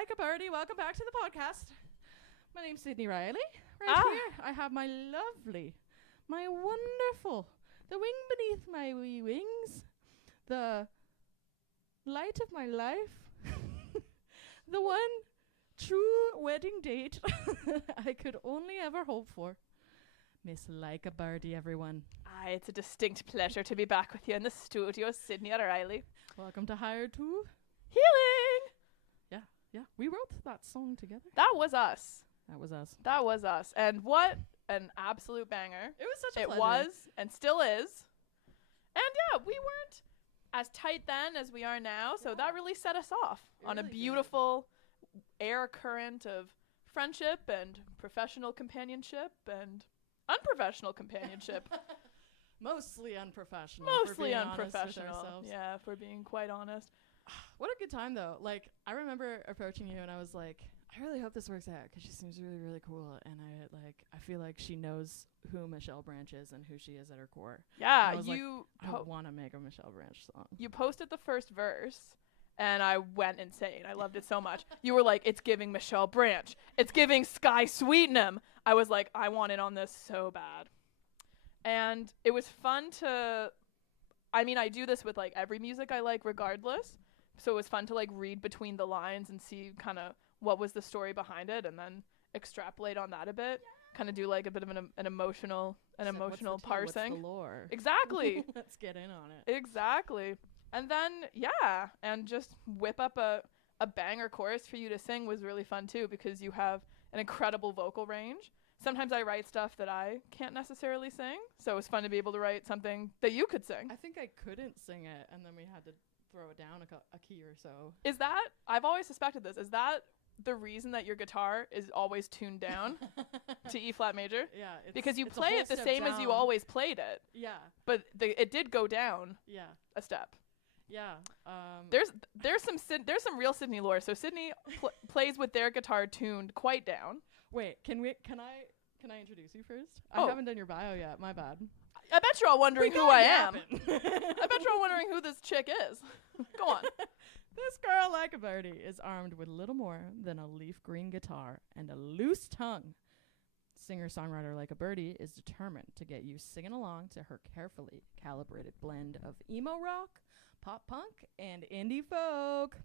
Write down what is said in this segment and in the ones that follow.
Laika Berdey. Welcome back to the podcast. My name's Sydney Riley. Here, I have my lovely, my wonderful, the wing beneath my wee wings, the light of my life, the one true wedding date I could only ever hope for. Miss Laika Berdey, everyone. Aye, it's a distinct pleasure to be back with you in the studio, Sydney Riley. Welcome to Hired to Healing! Yeah, we wrote that song together. That was us. That was us. And what an absolute banger. It was such a pleasure. It was and still is. And yeah, we weren't as tight then as we are now, so that really set us off on a beautiful air current of friendship and professional companionship and unprofessional companionship. Mostly unprofessional. Mostly unprofessional. Yeah, if we're being quite honest. What a good time, though. Like, I remember approaching you and I was like, I really hope this works out because she seems really, really cool. And I feel like she knows who Michelle Branch is and who she is at her core. Yeah, I want to make a Michelle Branch song. You posted the first verse and I went insane. I loved it so much. You were like, it's giving Michelle Branch. It's giving Sky Sweetenham. I was like, I want in on this so bad. And it was fun to, I do this with like every music I like regardless. So it was fun to like read between the lines and see kind of what was the story behind it and then extrapolate on that a bit. Kind of do like a bit of an emotional parsing. What's the lore? Exactly. Let's get in on it. Exactly. And then, and just whip up a banger chorus for you to sing was really fun too because you have an incredible vocal range. Sometimes I write stuff that I can't necessarily sing, so it was fun to be able to write something that you could sing. I think I couldn't sing it, and then we had to throw it down a key or so. Is that, I've always suspected this, is that the reason that your guitar is always tuned down to E flat major? Yeah. Because you play it the same as you always played it. Yeah. But it did go down a step. Yeah. There's some real Sydney lore. So Sydney plays with their guitar tuned quite down. Wait, can I introduce you first? I haven't done your bio yet. My bad. I bet you're all wondering who I am. I bet you're all wondering who this chick is. Go on. This girl, Laika Berdey, is armed with little more than a leaf green guitar and a loose tongue. Singer-songwriter Laika Berdey is determined to get you singing along to her carefully calibrated blend of emo rock, pop punk, and indie folk.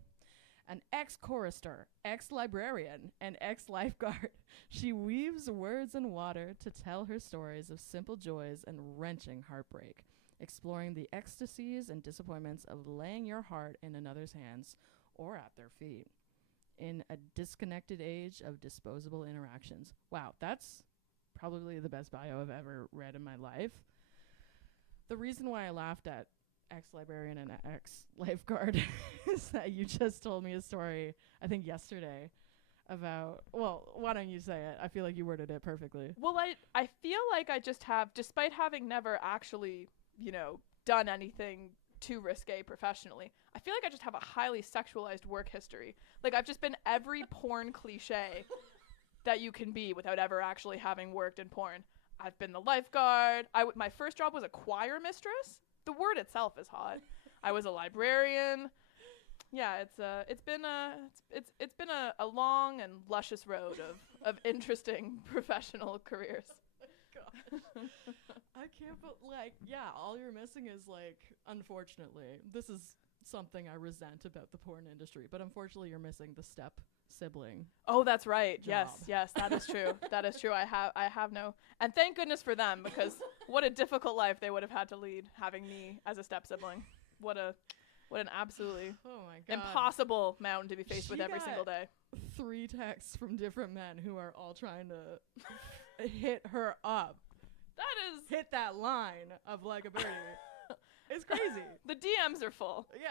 An ex-chorister, ex-librarian, and ex-lifeguard, she weaves words and water to tell her stories of simple joys and wrenching heartbreak, exploring the ecstasies and disappointments of laying your heart in another's hands or at their feet. In a disconnected age of disposable interactions. Wow, that's probably the best bio I've ever read in my life. The reason why I laughed at ex-librarian and ex-lifeguard is that you just told me a story, I think yesterday, about, well, why don't you say it? I feel like you worded it perfectly. Well, I feel like I just have, despite having never actually, done anything too risque professionally, I feel like I just have a highly sexualized work history. Like, I've just been every porn cliche that you can be without ever actually having worked in porn. I've been the lifeguard. My first job was a choir mistress. The word itself is hot. I was a librarian. Yeah, it's been a long and luscious road of interesting professional careers. Gosh. I can't, but all you're missing is unfortunately, this is something I resent about the porn industry, but unfortunately you're missing the step sibling. Oh, that's right. Job. Yes, that is true. That is true. I have no, and thank goodness for them, because what a difficult life they would have had to lead having me as a step sibling. What an absolutely impossible mountain to be faced with every single day. 3 texts from different men who are all trying to hit her up. Hit that line of Laika Berdey. It's crazy. The DMs are full. Yeah.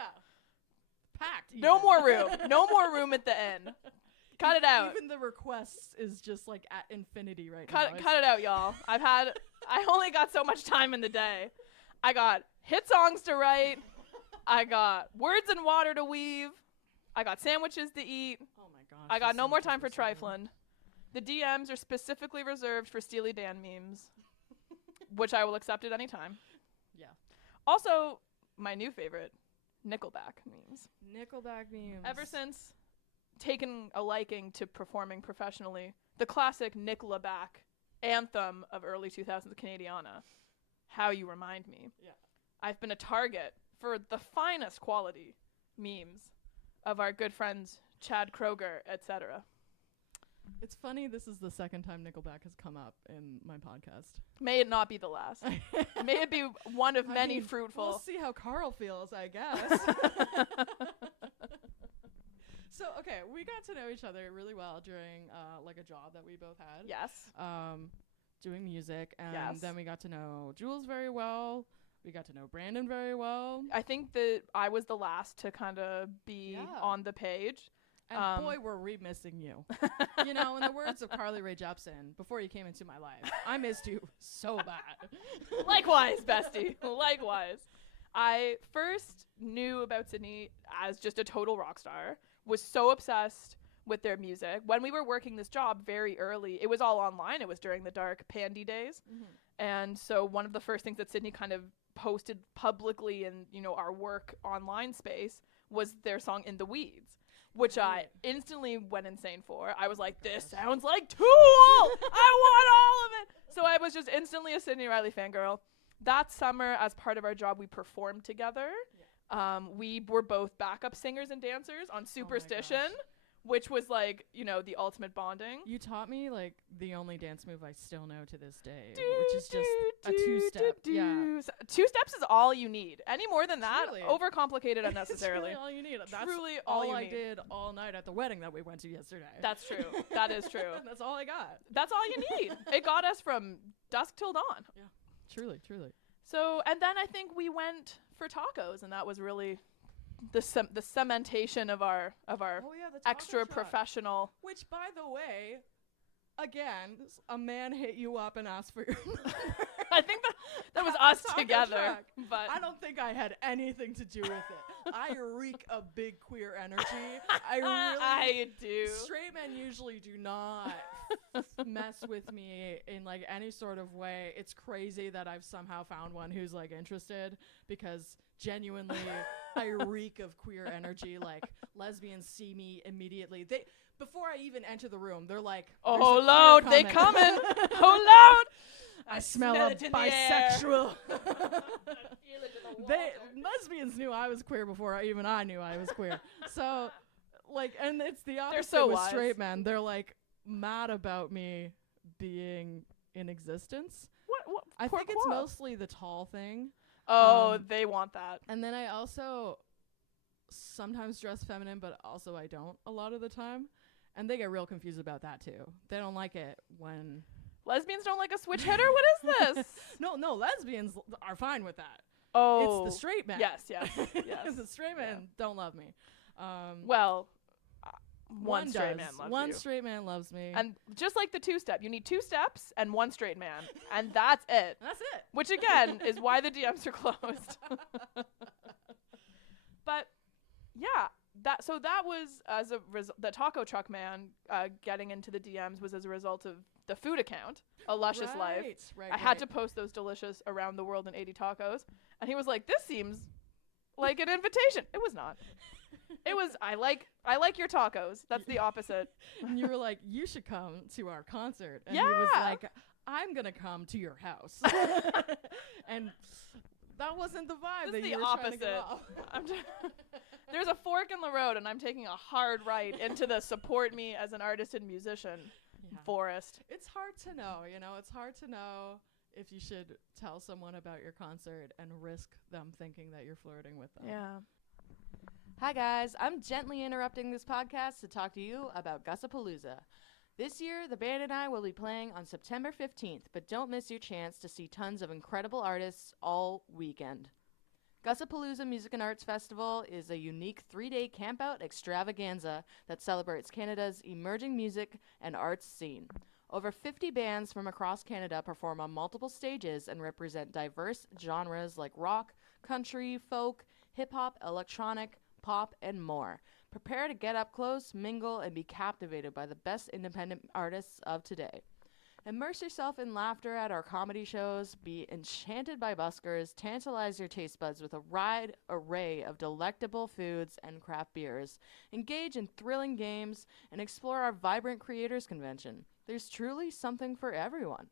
Packed. No more room. No more room at the end. Cut it out. Even the requests is just at infinity right now. Cut it out, y'all. I only got so much time in the day. I got hit songs to write. I got words and water to weave. I got sandwiches to eat. Oh my gosh. I got no more time for trifling. The DMs are specifically reserved for Steely Dan memes, which I will accept at any time. Yeah. Also, my new favorite, Nickelback memes. Nickelback memes. Ever since taken a liking to performing professionally the classic Nickelback anthem of early 2000s Canadiana, How You Remind Me. Yeah. I've been a target for the finest quality memes of our good friends Chad Kroger, etc. It's funny, this is the second time Nickelback has come up in my podcast. May it not be the last. May it be one of many fruitful. We'll see how Carl feels, I guess. So, okay, we got to know each other really well during like a job that we both had. Yes. Doing music, and Yes. then we got to know Jules very well. We got to know Brandon very well. I think that I was the last to kind of be on the page. And boy, were we missing you. You know, in the words of Carly Rae Jepsen, before you came into my life, I missed you so bad. Likewise, bestie. Likewise. I first knew about Sydney as just a total rock star, was so obsessed with their music. When we were working this job very early, it was all online. It was during the dark Pandy days. Mm-hmm. And so one of the first things that Sydney kind of posted publicly in, you know, our work online space was their song In the Weeds, which I instantly went insane for. I was like, this sounds like Tool! I want all of it! So I was just instantly a Sydney Riley fangirl. That summer, as part of our job, we performed together. Yeah. We were both backup singers and dancers on Superstition, which was like, you know, the ultimate bonding. You taught me like the only dance move I still know to this day, which is just a two-step. Yeah. So 2 steps is all you need. Any more than that, Truly. Overcomplicated unnecessarily. It's really all you need. That's truly all you I need. did all night at the wedding that we went to yesterday. That's true. That is true. That's all I got. That's all you need. It got us from dusk till dawn. Yeah. Truly, truly. So, and then I think we went for tacos, and that was really the cementation of our the extra taco truck. Professional. Which, by the way, again, a man hit you up and asked for your number. I think that was us Taco together, truck. but I don't think I had anything to do with it. I reek of big queer energy. I do. Straight men usually do not mess with me in like any sort of way. It's crazy that I've somehow found one who's like interested, because genuinely I reek of queer energy. Like, lesbians see me immediately. Before I even enter the room, they're like, "Oh Lord, they coming! Oh Lord, I smell a it in bisexual." the Lesbians knew I was queer before even I knew I was queer. So, like, and it's the opposite so with wise. straight men. They're like mad about me being in existence. What? I think it's mostly the tall thing. Oh, they want that. And then I also sometimes dress feminine, but also I don't a lot of the time. And they get real confused about that too. They don't like it when Lesbians don't like a switch hitter? What is this? No, lesbians are fine with that. Oh. It's the straight men. Yes. The straight men don't love me. Well, one straight does. man loves One you. straight man loves me. And just like the 2-step, you need 2 steps and 1 straight man. And that's it. That's it. Which, again, is why the DMs are closed. But, yeah. That was as a the taco truck man getting into the DMs was as a result of the food account, A Luscious Life. Right, I had to post those delicious around the world in 80 tacos, and he was like, "This seems like an invitation." It was not. It was I like your tacos. That's the opposite. And you were like, "You should come to our concert." And yeah. he was like, "I'm gonna come to your house." And that wasn't the vibe. This that is you the were opposite. Trying to give off. There's a fork in the road, and I'm taking a hard right into the support me as an artist and musician forest. It's hard to know, you know. It's hard to know if you should tell someone about your concert and risk them thinking that you're flirting with them. Yeah. Hi guys, I'm gently interrupting this podcast to talk to you about Gussapalooza. This year, the band and I will be playing on September 15th, but don't miss your chance to see tons of incredible artists all weekend. Gussapalooza Music and Arts Festival is a unique 3-day campout extravaganza that celebrates Canada's emerging music and arts scene. Over 50 bands from across Canada perform on multiple stages and represent diverse genres like rock, country, folk, hip-hop, electronic, pop, and more. Prepare to get up close, mingle, and be captivated by the best independent artists of today. Immerse yourself in laughter at our comedy shows, be enchanted by buskers, tantalize your taste buds with a wide array of delectable foods and craft beers, engage in thrilling games, and explore our vibrant creators convention. There's truly something for everyone.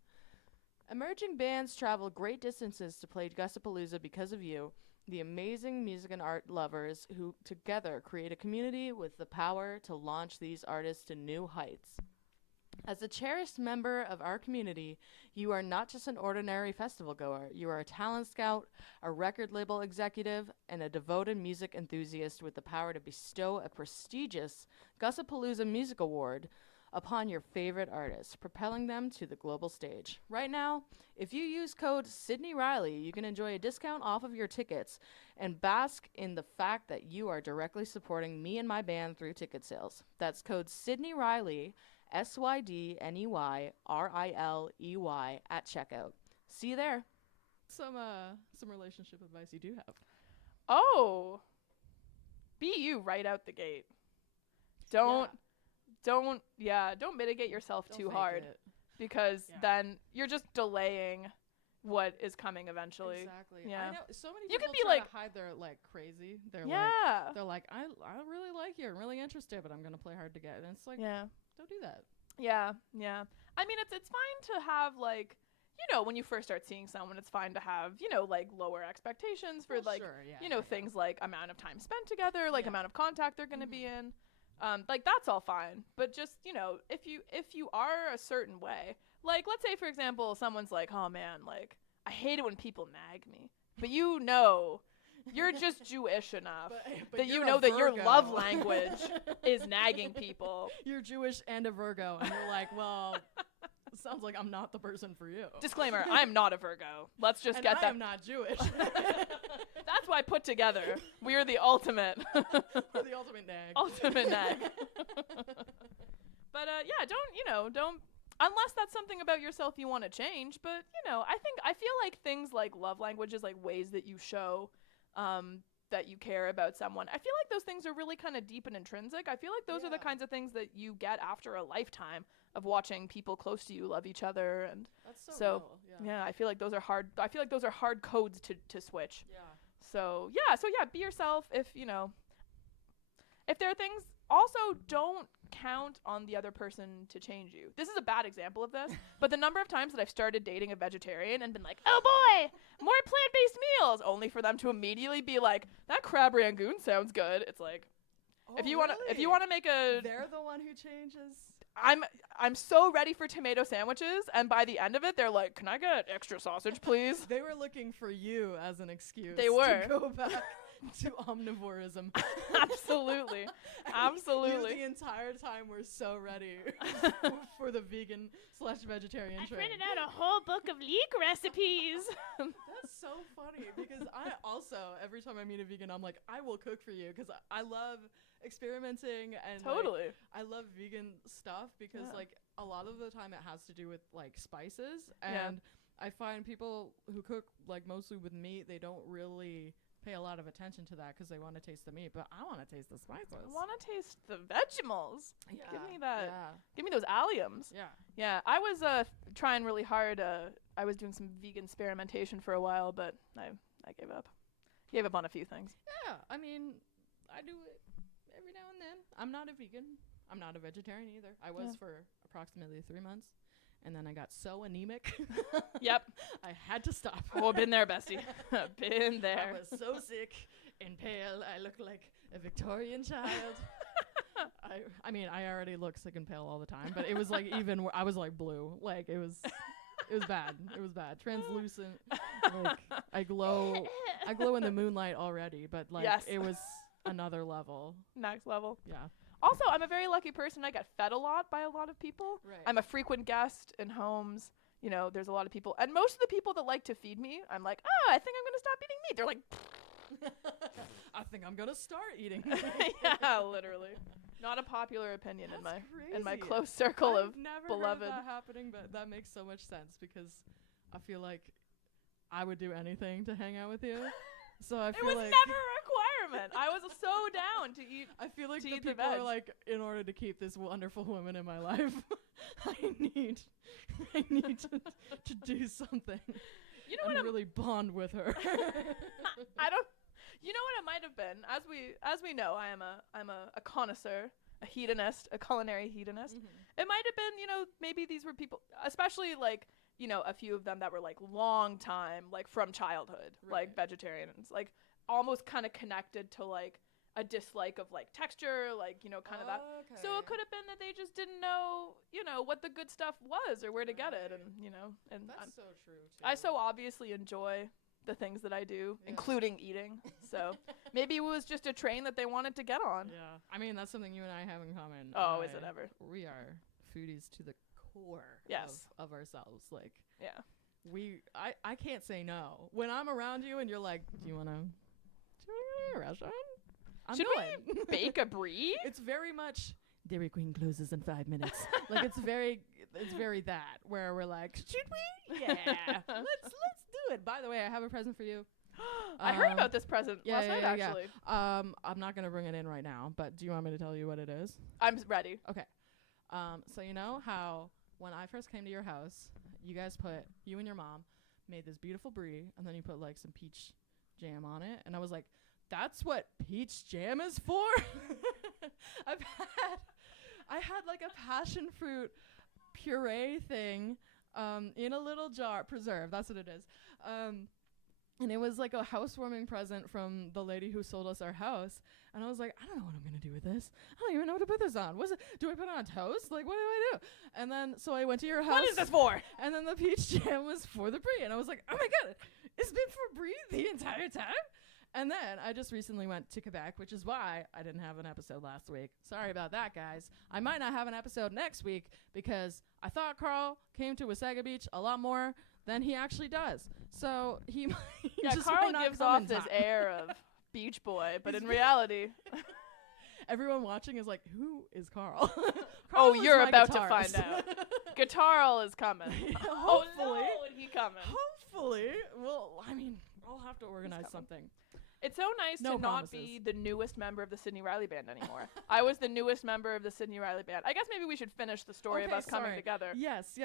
Emerging bands travel great distances to play Gustapalooza because of you, the amazing music and art lovers who together create a community with the power to launch these artists to new heights. As a cherished member of our community, you are not just an ordinary festival goer. You are a talent scout, a record label executive, and a devoted music enthusiast with the power to bestow a prestigious Gustapalooza Music Award upon your favorite artists, propelling them to the global stage. Right now, if you use code Sydney Riley, you can enjoy a discount off of your tickets and bask in the fact that you are directly supporting me and my band through ticket sales. That's code Sydney Riley, SYDNEYRILEY at checkout. See you there. Some relationship advice you do have. Oh, be you right out the gate. Don't mitigate yourself Don't too fake hard it. because then you're just delaying what is coming eventually. Exactly. Yeah. I know so many You people could be try like- to hide their like crazy. They're Yeah. like I really like you. I'm really interested, but I'm gonna play hard to get. And it's like Yeah. don't do that. Yeah. Yeah. I mean, it's fine to have like, when you first start seeing someone, it's fine to have, like lower expectations for Well, like, sure, yeah, things like amount of time spent together, like Yeah. amount of contact they're going to be in. Like that's all fine. But just, if you are a certain way, like let's say for example, someone's like, "Oh man, like I hate it when people nag me." But you're just Jewish enough But that you're you know a that your love Virgo. language is nagging people. You're Jewish and a Virgo, and you're like, well, it sounds like I'm not the person for you. Disclaimer, I'm not a Virgo. Let's just and get I that. am not Jewish. That's why put together, we're the ultimate. We're the ultimate nag. Ultimate nag. But don't unless that's something about yourself you want to change. But I feel like things like love languages, like ways that you show that you care about someone, I feel like those things are really kind of deep and intrinsic. I feel like those are the kinds of things that you get after a lifetime of watching people close to you love each other. And That's so real. Yeah. I feel like those are hard. I feel like those are hard codes to switch. Yeah. So be yourself. If there are things, also don't count on the other person to change you. This is a bad example of this, but the number of times that I've started dating a vegetarian and been like, "Oh boy, more plant-based meals," only for them to immediately be like, "That crab rangoon sounds good." It's like, if you want to make a, they're the one who changes. I'm so ready for tomato sandwiches, and by the end of it, they're like, "Can I get extra sausage, please?" They were looking for you as an excuse. They were. To go back to omnivorism. Absolutely. You the entire time we're so ready for the vegan/vegetarian I trend. printed out a whole book of leek recipes. That's so funny because I also, every time I meet a vegan, I'm like, I will cook for you because I love experimenting and Totally. I love vegan stuff because like a lot of the time it has to do with like spices Yeah. and I find people who cook like mostly with meat, they don't really pay a lot of attention to that because they want to taste the meat, but I want to taste the spices. I want to taste the Vegemals. Yeah. Give me that. Yeah. Give me those alliums. Yeah. Yeah, I was trying really hard. I was doing some vegan experimentation for a while, but I gave up. Gave up on a few things. Yeah. I mean, I do it every now and then. I'm not a vegan. I'm not a vegetarian either. I was for approximately 3 months. And then I got so anemic. Yep. I had to stop. Oh, been there, bestie. Been there. I was so sick and pale. I looked like a Victorian child. I mean, I already look sick and pale all the time, but it was like even I was like blue. Like it was bad. It was bad. Translucent. Like I glow in the moonlight already, but like it was another level. Next level. Yeah. Also, I'm a very lucky person. I get fed a lot by a lot of people. Right. I'm a frequent guest in homes. There's a lot of people. And most of the people that like to feed me, I'm like, "Oh, I think I'm going to stop eating meat." They're like, I think I'm going to start eating. yeah, literally. Not a popular opinion That's in my crazy. close circle I've of never beloved. heard that happening, but that makes so much sense because I feel like I would do anything to hang out with you. So I It feel was like never a requirement. I was so down to eat. I feel like to the eat the people are veg. like, in order to keep this wonderful woman in my life, I need to do something. You know and what? really bond with her. I don't. You know what it might have been. As we know, I'm a connoisseur, a hedonist, a culinary hedonist. It might have been, maybe these were people, especially like, a few of them that were like long time, like from childhood, like Right. vegetarians, like almost kind of connected to like a dislike of like texture, like, kind of that. So it could have been that they just didn't know, what the good stuff was or where to get it. And, and That's so true, too. I so obviously enjoy the things that I do, Yeah. including eating. So maybe it was just a train that they wanted to get on. Yeah. I mean, that's something you and I have in common. Oh, is it ever? We are foodies to the core Yes. of ourselves. Like, Yeah. I can't say no. When I'm around you and you're like, do you want to go to a restaurant? I'm Should going. we bake a brie? It's very much Dairy Queen closes in 5 minutes. Like it's very that where we're like, should we? Yeah, let's do it. By the way, I have a present for you. I heard about this present last night, actually. I'm not gonna bring it in right now, but do you want me to tell you what it is? I'm ready. Okay. So you know how when I first came to your house, you and your mom made this beautiful brie, and then you put like some peach jam on it, and I was like, that's what peach jam is for? I had like a passion fruit puree thing in a little jar, preserve, that's what it is. And it was like a housewarming present from the lady who sold us our house. And I was like, I don't know what I'm going to do with this. I don't even know what to put this on. Do I put it on toast? Like, what do I do? And then, so I went to your house. What is this for? And then the peach jam was for the brie. And I was like, oh my God, it's been for brie the entire time? And then I just recently went to Quebec, which is why I didn't have an episode last week. Sorry about that, guys. I might not have an episode next week because I thought Carl came to Wasaga Beach a lot more than he actually does. So he Yeah, just Carl might not gives come off in this time. air of beach boy, but He's in very- reality, Everyone watching is like, who is Carl? Oh, Carl is you're my about to guitarist. find out. Guitarl is coming. Oh Hopefully. no, is he coming? Hopefully. Well, I mean, I'll have to organize coming. something. It's so nice No to not promises. be the newest member of the Sydney Riley Band anymore. I was the newest member of the Sydney Riley Band. I guess maybe we should finish the story of Okay, us coming sorry. together. Yes.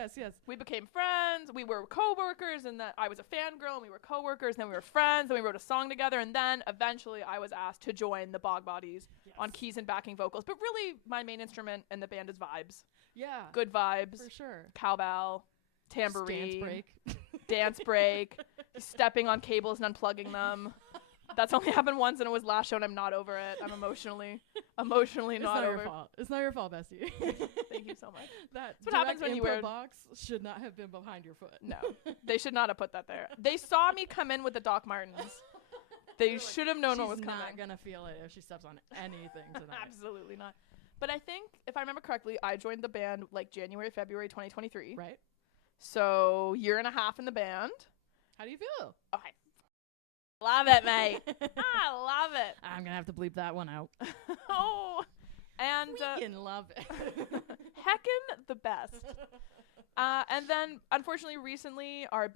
We became friends. We were co-workers, and that I was a fangirl, and we were co-workers. And then we were friends, and we wrote a song together. And then eventually, I was asked to join the Bog Bodies on keys and backing vocals. But really, my main instrument in the band is vibes. Yeah. Good vibes, For sure. cowbell, tambourine, Dance break. dance break, stepping on cables and unplugging them. That's only happened once, and it was last show, and I'm not over it. I'm emotionally It's not not over. your fault. It's not your fault, Bessie. Thank you so much. That what happens direct when you input wear- box should not have been behind your foot. No, they should not have put that there. They saw me come in with the Doc Martens. They should have known what was She's coming. not gonna feel it if she steps on anything tonight. Absolutely not. But I think, if I remember correctly, I joined the band like January, February 2023. Right? So, year and a half in the band. How do you feel? Okay. Love it, mate. I love it. I'm gonna have to bleep that one out. Oh. And Freaking love it. heckin' the best. And then, unfortunately, recently, our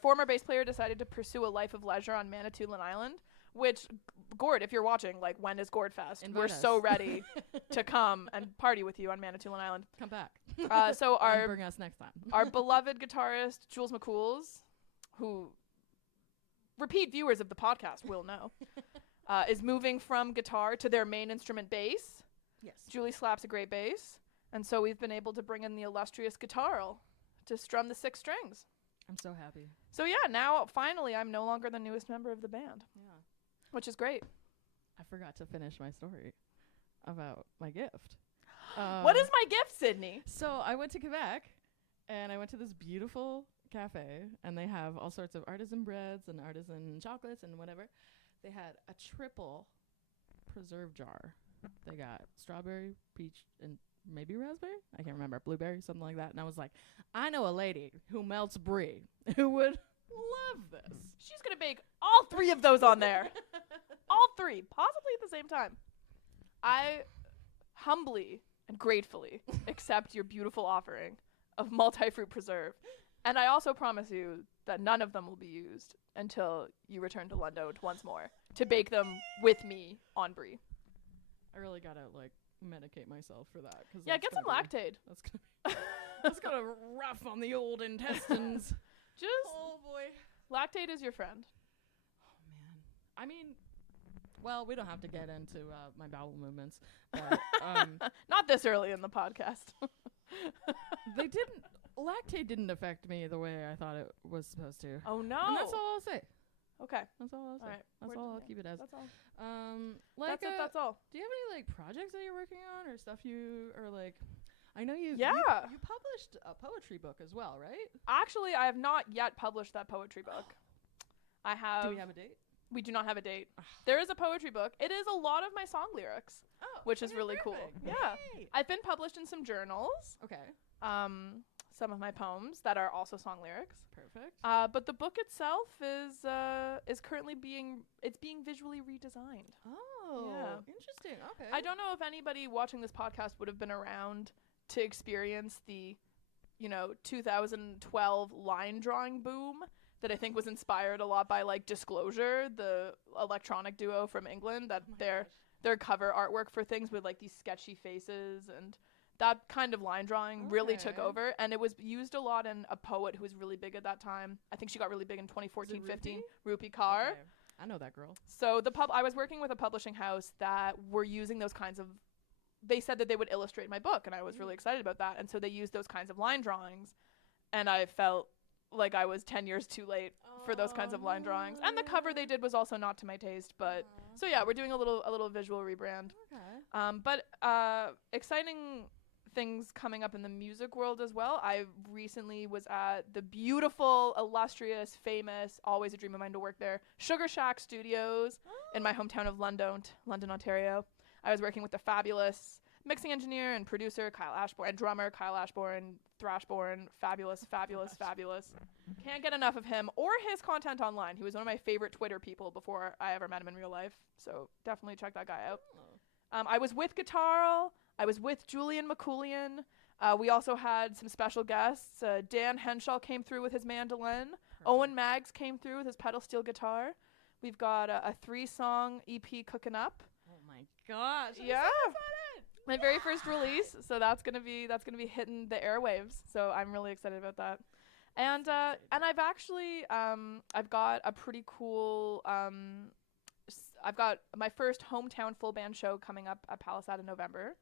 former bass player decided to pursue a life of leisure on Manitoulin Island, which, Gord, if you're watching, like, when is Gord Fest? Invite We're us. so ready to come and party with you on Manitoulin Island. Come back. So And bring us next time. our beloved guitarist, Jules McCools, who repeat viewers of the podcast will know, is moving from guitar to their main instrument, bass. Yes. Julie slaps a great bass, and so we've been able to bring in the illustrious guitarl to strum the 6 strings. I'm so happy. So yeah, now finally I'm no longer the newest member of the band, Yeah. which is great. I forgot to finish my story about my gift. What is my gift, Sydney? So I went to Quebec, and I went to this beautiful cafe, and they have all sorts of artisan breads and artisan chocolates and whatever. They had a triple preserve jar. They got strawberry, peach, and maybe raspberry. I can't remember. Blueberry, something like that. And I was like, I know a lady who melts brie who would love this. She's gonna bake all 3 of those on there. All 3, possibly at the same time. I humbly and gratefully accept your beautiful offering of multi-fruit preserve. And I also promise you that none of them will be used until you return to London once more to bake them with me on brie. I really gotta like medicate myself for that. Cause Yeah, that's get some gonna be- Lactaid. That's gonna be that's gonna rough on the old intestines. Just Oh boy. Lactaid is your friend. Oh man. I mean, well, we don't have to get into my bowel movements, but Not this early in the podcast. they didn't. Lactate didn't affect me the way I thought it was supposed to. Oh no. And that's all I'll say. Okay. That's all I'll say. All right. That's all I'll keep it as. That's all. Like, That's it. That's all. do you have any like projects that you're working on or stuff you or like? I know you. Yeah. You published a poetry book as well, right? Actually, I have not yet published that poetry book. I have. Do we have a date? We do not have a date. There is a poetry book. It is a lot of my song lyrics, Oh, which is okay, really cool. perfect. Yeah. Yay. I've been published in some journals. Okay. Some of my poems that are also song lyrics. Perfect. But the book itself is currently being visually redesigned. Oh, Yeah. interesting. Okay. I don't know if anybody watching this podcast would have been around to experience the, 2012 line drawing boom that I think was inspired a lot by like Disclosure, the electronic duo from England, that Oh my their cover artwork for things with like these sketchy faces, and that kind of line drawing really took Okay. over, and it was used a lot in a poet who was really big at that time. I think she got really big in 2014-15, Rupi Kaur. Okay. I know that girl. So I was working with a publishing house that were using those kinds of, they said that they would illustrate my book, and I was really excited about that. And so they used those kinds of line drawings, and I felt like I was 10 years too late for those kinds of line drawings. And the cover they did was also not to my taste, but so yeah, we're doing a little visual rebrand. Okay. But exciting things coming up in the music world as well. I recently was at the beautiful, illustrious, famous, always a dream of mine to work there, Sugar Shack Studios in my hometown of London, Ontario. I was working with the fabulous mixing engineer and producer Kyle Ashbourne and drummer Kyle Ashbourne, Thrashborn, fabulous. Can't get enough of him or his content online. He was one of my favorite Twitter people before I ever met him in real life. So definitely check that guy out. I was with Guitarl. I was with Julian McCoulian. We also had some special guests. Dan Henshaw came through with his mandolin. Owen Maggs came through with his pedal steel guitar. We've got a 3-song EP cooking up. Oh my gosh. I'm Yeah. so excited. My very first release, so that's gonna be hitting the airwaves. So I'm really excited about that. And I've actually I've got a pretty cool I've got my first hometown full band show coming up at Palisade in November.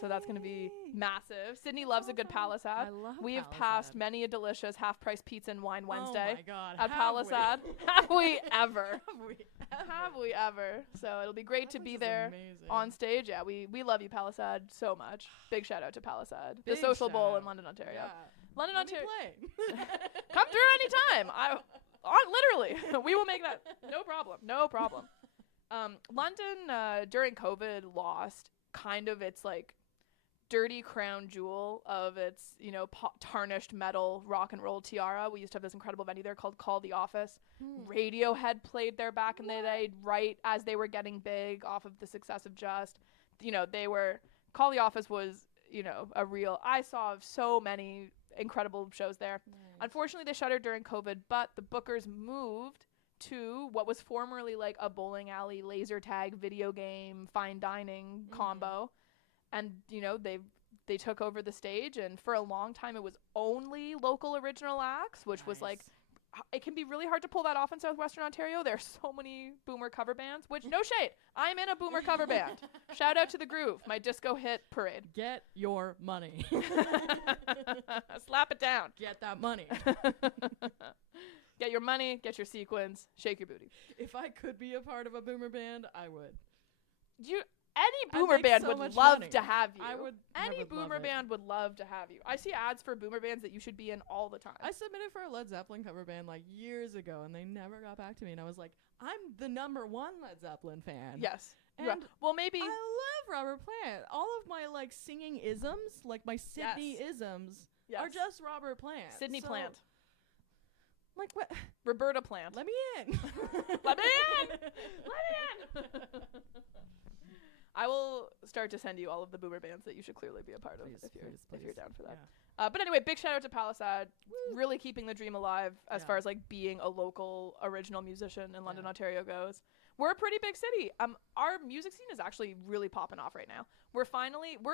So that's going to be massive. Sydney loves a good Palisade. I love We have Palisade. passed many a delicious half-price pizza and wine Wednesday Oh my god. at have we? Palisade. Have we ever? Have we Have we ever? So it'll be great That to place be is there amazing. on stage. Yeah, we love you, Palisade, so much. Big shout out to Palisade, the Big Social shout Bowl out. in London, Ontario. Yeah. London, Let me Ontario. play. Come through anytime. Literally, we will make that. No problem. London during COVID lost kind of its like dirty crown jewel of its tarnished metal rock and roll tiara. We used to have this incredible venue there called Call the Office. Radiohead played there back in the day, right as they were getting big off of the success of Just. Call the Office was a real. I saw so many incredible shows there. Nice. Unfortunately, they shuttered during COVID, but the bookers moved to what was formerly like a bowling alley, laser tag, video game, fine dining combo. And, they took over the stage, and for a long time it was only local original acts, which was like, it can be really hard to pull that off in Southwestern Ontario. There's so many boomer cover bands, which, no shade, I'm in a boomer cover band. Shout out to The Groove, my disco hit parade. Get your money. Slap it down. Get that money. Get your money, get your sequins, shake your booty. If I could be a part of a boomer band, I would. Any I'd boomer make band so would much love money. to have you. Any would love boomer it. band would love to have you. I see ads for boomer bands that you should be in all the time. I submitted for a Led Zeppelin cover band like years ago, and they never got back to me. And I was like, I'm the #1 Led Zeppelin fan. Yes. And well, maybe. I love Robert Plant. All of my like singing isms, like my Sydney isms, are just Robert Plant. Sydney So, Plant. Like what? Roberta Plant. Let me in. Let me in. Let me in. I will. start to send you all of the boomer bands that you should clearly be a part of Please, if you're please. down for that. Yeah. But anyway, big shout out to Palisade, really keeping the dream alive as Yeah. far as like being a local original musician in London, Yeah. Ontario goes. We're a pretty big city. Our music scene is actually really popping off right now. We're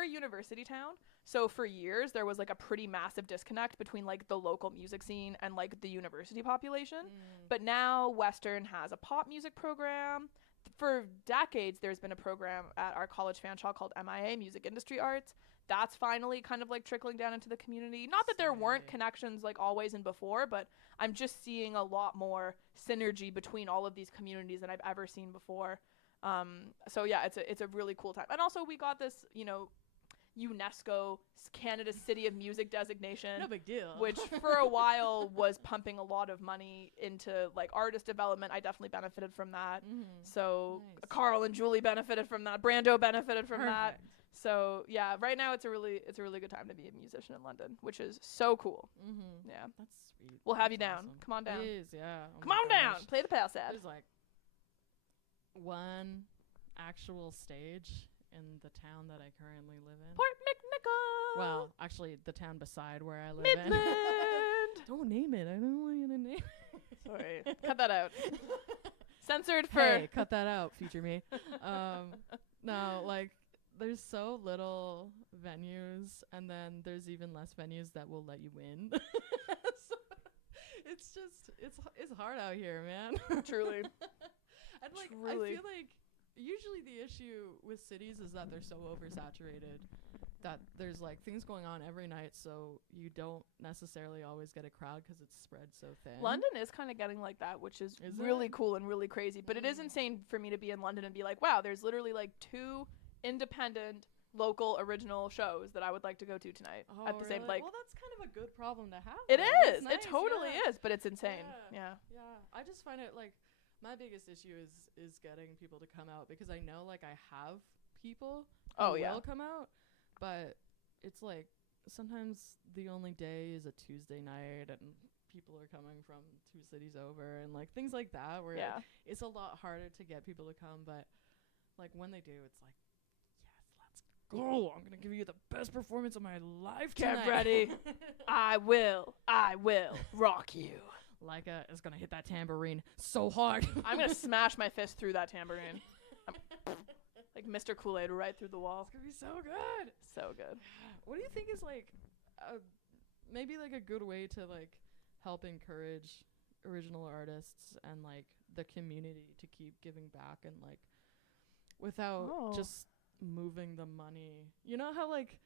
a university town. So for years there was like a pretty massive disconnect between like the local music scene and like the university population. But now Western has a pop music program. For decades there's been a program at our college fan shop called MIA, Music Industry Arts. That's finally kind of like trickling down into the community. Not that there weren't Sick. connections like always and before, but I'm just seeing a lot more synergy between all of these communities than I've ever seen before. So yeah, it's a really cool time. And also we got this, UNESCO Canada City of Music designation. No big deal. Which for a while was pumping a lot of money into like artist development. I definitely benefited from that. So Nice. Carl and Julie benefited from that. Brando benefited from that. Perfect. So yeah, right now it's a really good time to be a musician in London, which is so cool. Yeah, That's sweet. we'll have you That's down. awesome. Come on down. It is, yeah. Oh Come my on down. gosh. Play the Palisade. There's like one actual stage in the town that I currently live in. Port McNichol. Well, actually, the town beside where I live Midland. in. Don't name it. I don't want you to name it. Sorry, cut that out. Censored for. Hey, cut that out. Feature me. No, like, there's so little venues, and then there's even less venues that will let you in. So it's just, it's hard out here, man. Truly. And like, Truly. I feel like usually the issue with cities is that they're so oversaturated that there's like things going on every night, so you don't necessarily always get a crowd because it's spread so thin. London is kind of getting like that, which is Is really it? cool and really crazy. But it is insane for me to be in London and be like, wow, there's literally like 2 independent local original shows that I would like to go to tonight Oh, at the same really? like well, that's kind of a good problem to have. it though. is. That's It nice, totally yeah. is, but it's insane. Yeah. Yeah, I just find it like my biggest issue is getting people to come out, because I know like I have people who Oh, yeah. will come out, but it's like sometimes the only day is a Tuesday night and people are coming from 2 cities over and like things like that where Yeah. it's a lot harder to get people to come, but like when they do, it's like, yes, let's go. I'm gonna give you the best performance of my life Get tonight. ready. I will rock you. Laika is gonna hit that tambourine so hard. I'm gonna smash my fist through that tambourine. Like Mr. Kool-Aid right through the wall. It's gonna be so good. So good. What do you think is like maybe like a good way to like help encourage original artists and like the community to keep giving back and like without just moving the money? You know how like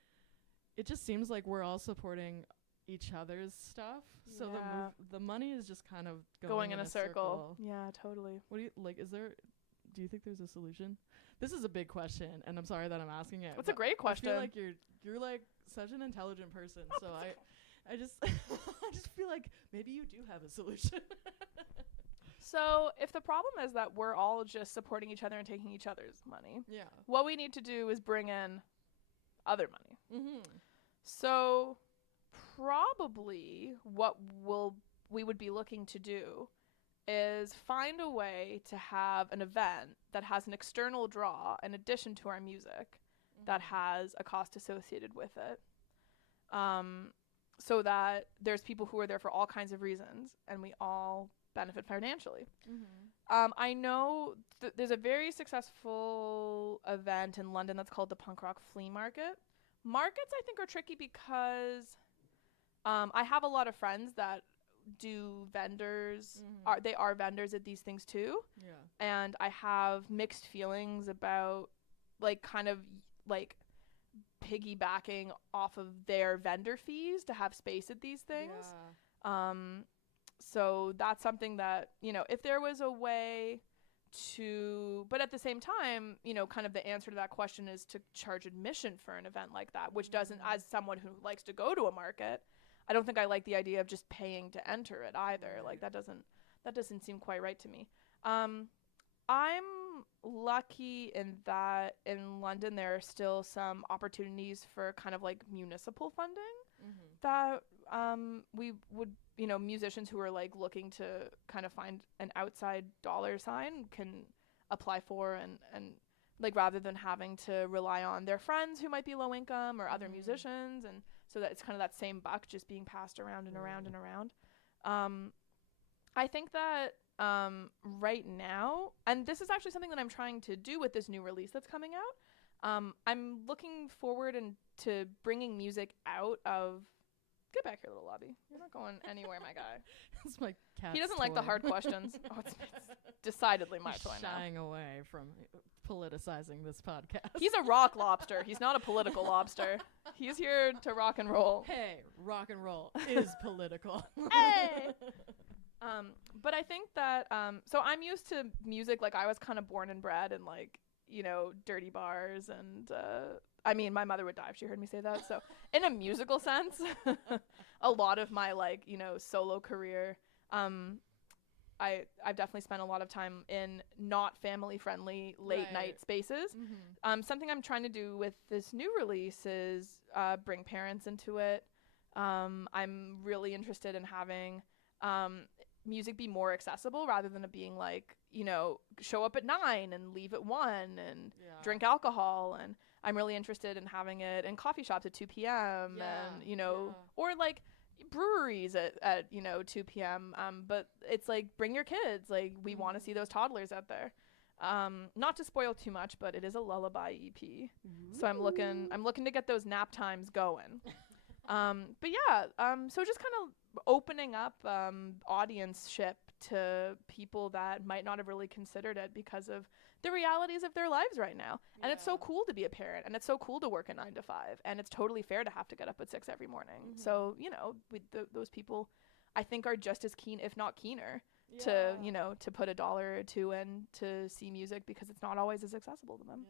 it just seems like we're all supporting each other's stuff, so Yeah. the money is just kind of Going in a circle. Yeah, totally. What do you like? Do you think there's a solution? This is a big question, and I'm sorry that I'm asking it. That's a but great question. I feel like you're like such an intelligent person, so I just I just feel like maybe you do have a solution. So if the problem is that we're all just supporting each other and taking each other's money, Yeah. what we need to do is bring in other money. Mm-hmm. So probably what we would be looking to do is find a way to have an event that has an external draw in addition to our music that has a cost associated with it, so that there's people who are there for all kinds of reasons and we all benefit financially. I know there's a very successful event in London that's called the Punk Rock Flea Market. Markets, I think, are tricky because I have a lot of friends that do vendors. They are vendors at these things too. Yeah. And I have mixed feelings about like kind of like piggybacking off of their vendor fees to have space at these things. Yeah. So that's something that, if there was a way to, but at the same time, kind of the answer to that question is to charge admission for an event like that, which doesn't, as someone who likes to go to a market, I don't think I like the idea of just paying to enter it either. Like that doesn't seem quite right to me. I'm lucky in that in London there are still some opportunities for kind of like municipal funding that we would, musicians who are like looking to kind of find an outside dollar sign can apply for and like rather than having to rely on their friends who might be low income or other musicians, and so that it's kind of that same buck just being passed around and around and around. I think that right now, and this is actually something that I'm trying to do with this new release that's coming out, I'm looking forward to bringing music out of. Get back here, little Lobby. You're not going anywhere, my guy. It's my cat's He doesn't like the toy. hard questions. Oh, it's decidedly my toy now. Shying away from politicizing this podcast. He's a rock lobster. He's not a political lobster. He's here to rock and roll. Hey, rock and roll is political. Hey! But I think that, so I'm used to music, like I was kind of born and bred in like, you know, dirty bars and, I mean, my mother would die if she heard me say that. So in a musical sense, a lot of my like, you know, solo career, I've definitely spent a lot of time in not family friendly late night spaces. Something I'm trying to do with this new release is bring parents into it. I'm really interested in having music be more accessible rather than it being like, you know, show up at 9 and leave at 1 and drink alcohol. And I'm really interested in having it in coffee shops at 2 p.m. and, you know, or like breweries at you know, 2 p.m. But it's like, bring your kids. Like, we want to see those toddlers out there. Not to spoil too much, but it is a lullaby EP. So I'm looking to get those nap times going. But yeah, so just kind of opening up audienceship to people that might not have really considered it because of the realities of their lives right now. And it's so cool to be a parent, and it's so cool to work a 9 to 5, and it's totally fair to have to get up at 6 every morning. So, you know, those people I think are just as keen, if not keener, to, you know, to put $1 or $2 in to see music because it's not always as accessible to them.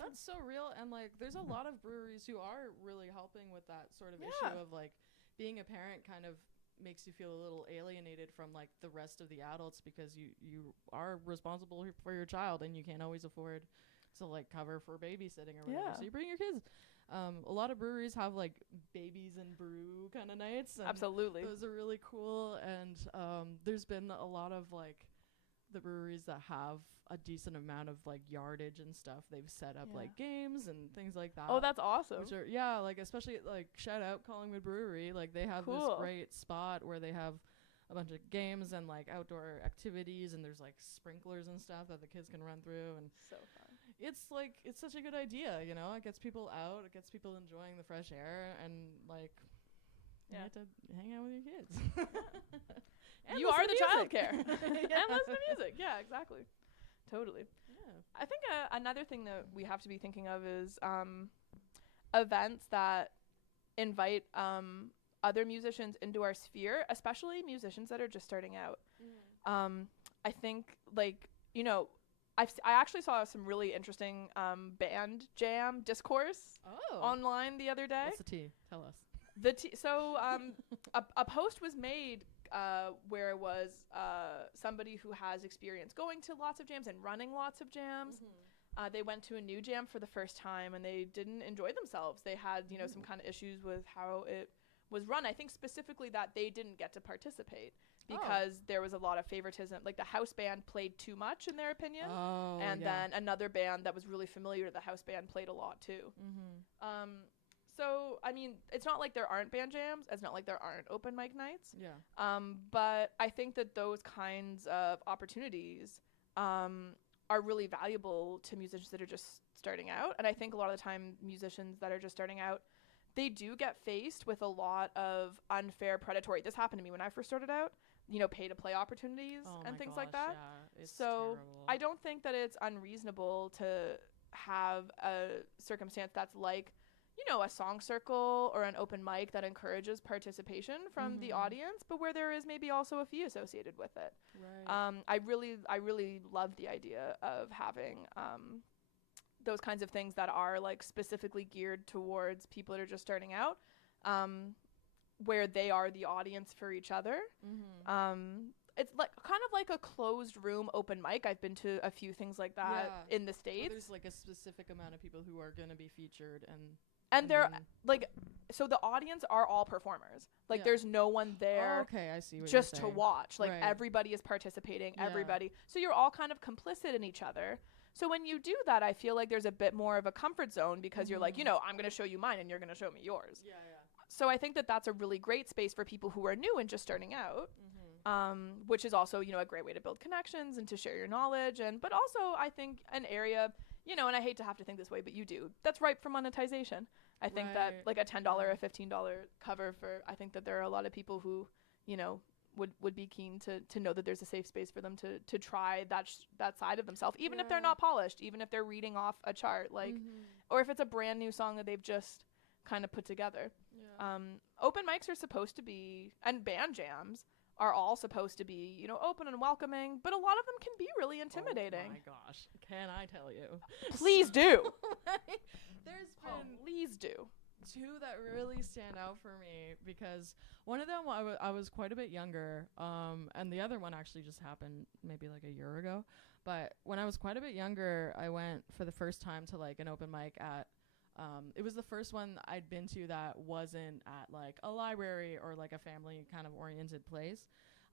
That's so real, and like there's a lot of breweries who are really helping with that sort of issue of like being a parent kind of makes you feel a little alienated from like the rest of the adults because you are responsible for your child and you can't always afford to like cover for babysitting or whatever. So you bring your kids. A lot of breweries have like babies and brew kind of nights. And absolutely. Those are really cool, and there's been a lot of like the breweries that have a decent amount of like yardage and stuff. They've set up like games and things like that. Oh, that's awesome. Which are, like especially like shout out Collingwood Brewery. Like they have this great spot where they have a bunch of games and like outdoor activities, and there's like sprinklers and stuff that the kids can run through, and so fun. It's like it's such a good idea, you know. It gets people out, it gets people enjoying the fresh air, and like you get to hang out with your kids. You are the childcare. And listen to music. Yeah, exactly. Totally. Yeah. I think another thing that we have to be thinking of is events that invite other musicians into our sphere, especially musicians that are just starting out. I think, like, you know, I actually saw some really interesting band jam discourse online the other day. What's the tea? Tell us. So a post was made where it was somebody who has experience going to lots of jams and running lots of jams. They went to a new jam for the first time and they didn't enjoy themselves. They had, you know, some kind of issues with how it was run. I think specifically that they didn't get to participate because there was a lot of favoritism. Like the house band played too much in their opinion. And then another band that was really familiar to the house band played a lot too. So, I mean, it's not like there aren't band jams. It's not like there aren't open mic nights. But I think that those kinds of opportunities are really valuable to musicians that are just starting out. And I think a lot of the time musicians that are just starting out, they do get faced with a lot of unfair predatory. This happened to me when I first started out, you know, pay to play opportunities and things like that. It's so terrible. I don't think that it's unreasonable to have a circumstance that's like, you know, a song circle or an open mic that encourages participation from the audience, but where there is maybe also a fee associated with it. I really love the idea of having those kinds of things that are like specifically geared towards people that are just starting out, where they are the audience for each other. It's like kind of like a closed room open mic. I've been to a few things like that in the States. Where there's like a specific amount of people who are going to be featured, and they're like, so the audience are all performers. Like there's no one there I see what just you're to saying. watch. Like everybody is participating, everybody. So you're all kind of complicit in each other. So when you do that, I feel like there's a bit more of a comfort zone because you're like, you know, I'm going to show you mine and you're going to show me yours. Yeah. So I think that that's a really great space for people who are new and just starting out, which is also, you know, a great way to build connections and to share your knowledge. But also I think an area, you know, and I hate to have to think this way, but you do, that's ripe for monetization. I think that like a $10, a $15 cover for, I think that there are a lot of people who, you know, would be keen to know that there's a safe space for them to try that side of themselves, even if they're not polished, even if they're reading off a chart, like, or if it's a brand new song that they've just kind of put together. Open mics are supposed to be, and band jams are all supposed to be, you know, open and welcoming, but a lot of them can be really intimidating. Oh my gosh, can I tell you? Please do. There's been Please do. two that really stand out for me, because one of them I was quite a bit younger, and the other one actually just happened maybe like a year ago. But when I was quite a bit younger, I went for the first time to like an open mic at it was the first one I'd been to that wasn't at like a library or like a family kind of oriented place.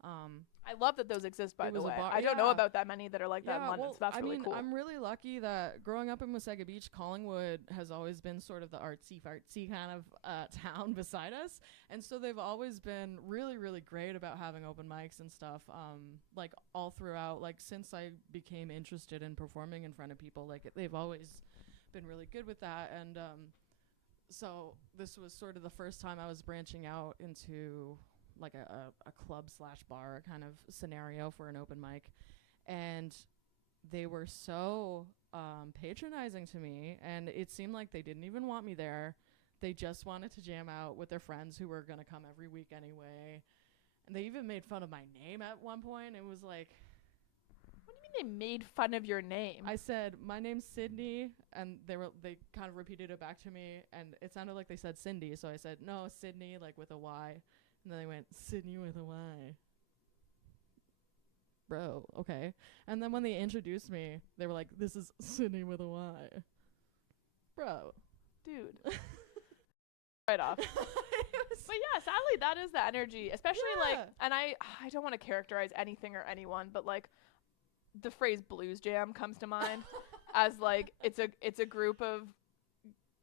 I love that those exist, by It the was a way. bar- I don't know yeah. about that many that are like that in London, so that's really cool. I'm really lucky that growing up in Wasaga Beach, Collingwood has always been sort of the artsy fartsy kind of town beside us, and so they've always been really, really great about having open mics and stuff. Like all throughout, like since I became interested in performing in front of people, like they've always been really good with that. And so this was sort of the first time I was branching out into like a club / bar kind of scenario for an open mic, and they were so patronizing to me, and it seemed like they didn't even want me there. They just wanted to jam out with their friends who were gonna come every week anyway, and they even made fun of my name at one point. It was like, What do you mean they made fun of your name? I said, my name's Sydney, and they kind of repeated it back to me, and it sounded like they said Cindy, so I said, no, Sydney, like with a Y. And then they went, Sydney with a Y. Bro, okay. And then when they introduced me, they were like, this is Sydney with a Y. Bro. Dude. Right off. But yeah, sadly, that is the energy, especially like, and I don't want to characterize anything or anyone, but like the phrase blues jam comes to mind as like it's a group of,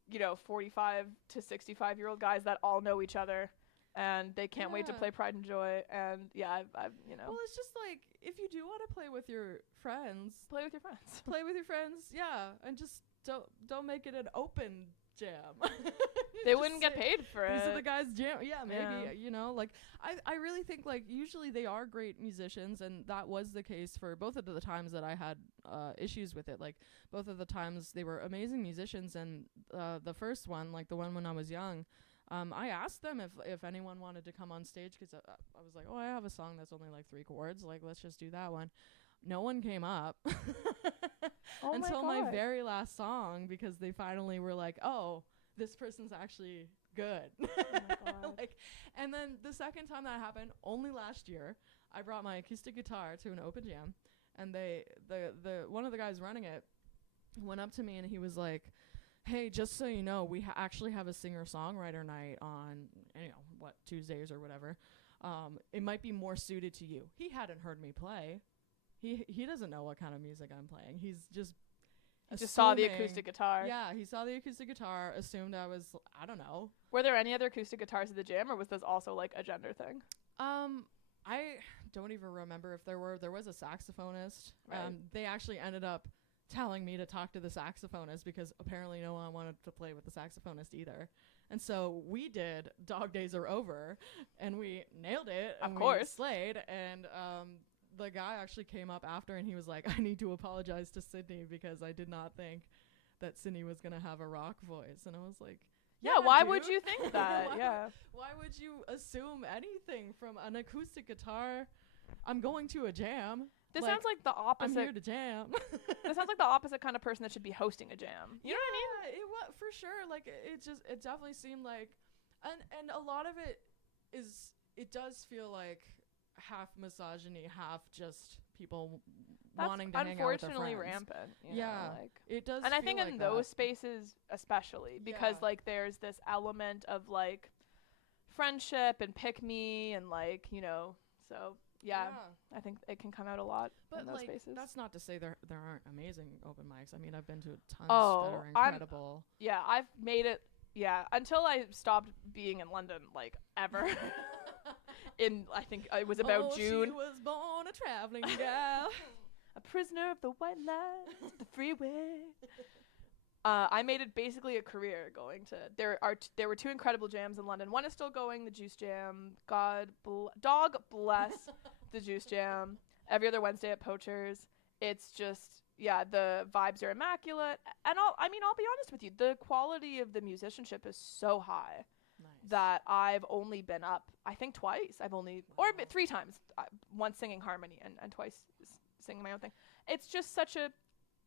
you know, 45 to 65-year-old guys that all know each other and they can't wait to play Pride and Joy. And yeah, I've you know. Well, it's just like, if you do want to play with your friends, play with your friends. Play with your friends, yeah, and just don't make it an open jam. They wouldn't get paid for it. These are the guys jam. Yeah, maybe, Yeah. you know, like I really think like usually they are great musicians, and that was the case for both of the times that I had issues with it. Like both of the times they were amazing musicians, and the first one, like the one when I was young, I asked them if anyone wanted to come on stage, because I was like, oh, I have a song that's only like 3 chords, like let's just do that one. No one came up until my very last song, because they finally were like, oh, this person's actually good. Oh my God. Like, and then the second time that happened, only last year, I brought my acoustic guitar to an open jam, and the one of the guys running it went up to me and he was like, hey, just so you know, we actually have a singer-songwriter night on, you know, Tuesdays or whatever. It might be more suited to you. He hadn't heard me play. He doesn't know what kind of music I'm playing. He's just saw the acoustic guitar. Yeah, he saw the acoustic guitar, assumed I was, I don't know. Were there any other acoustic guitars at the jam, or was this also like a gender thing? I don't even remember if there was a saxophonist. Right. They actually ended up telling me to talk to the saxophonist, because apparently no one wanted to play with the saxophonist either. And so we did Dog Days Are Over, and we nailed it. Of and course. We slayed, and the guy actually came up after, and he was like, I need to apologize to Sydney, because I did not think that Sydney was going to have a rock voice. And I was like, yeah, why dude. would you think that? Yeah. Why would you assume anything from an acoustic guitar? I'm going to a jam. This sounds like the opposite. I'm here to jam. This sounds like the opposite kind of person that should be hosting a jam. You know what I mean? Yeah, it was for sure. Like it definitely seemed like, and a lot of it does feel like half misogyny, half just people wanting to hang out with their friends. Unfortunately rampant. You know, like. It does. And I feel think like in that. those spaces especially, because like there's this element of like friendship and pick me and like, you know, so yeah, I think it can come out a lot But in those like, spaces. that's not to say there aren't amazing open mics. I mean, I've been to tons Oh, that are incredible. Yeah, I've made it. Yeah, until I stopped being in London, like, ever. I think it was about June. She was born a traveling gal. A prisoner of the white lights, the freeway. I made it basically a career going to. There were 2 incredible jams in London. One is still going, the Juice Jam. Dog bless the Juice Jam. Every other Wednesday at Poacher's. It's just, yeah, the vibes are immaculate. And I'll be honest with you, the quality of the musicianship is so high that I've only been up, I think, twice. Or 3 times. Once singing harmony and twice singing my own thing. It's just such a,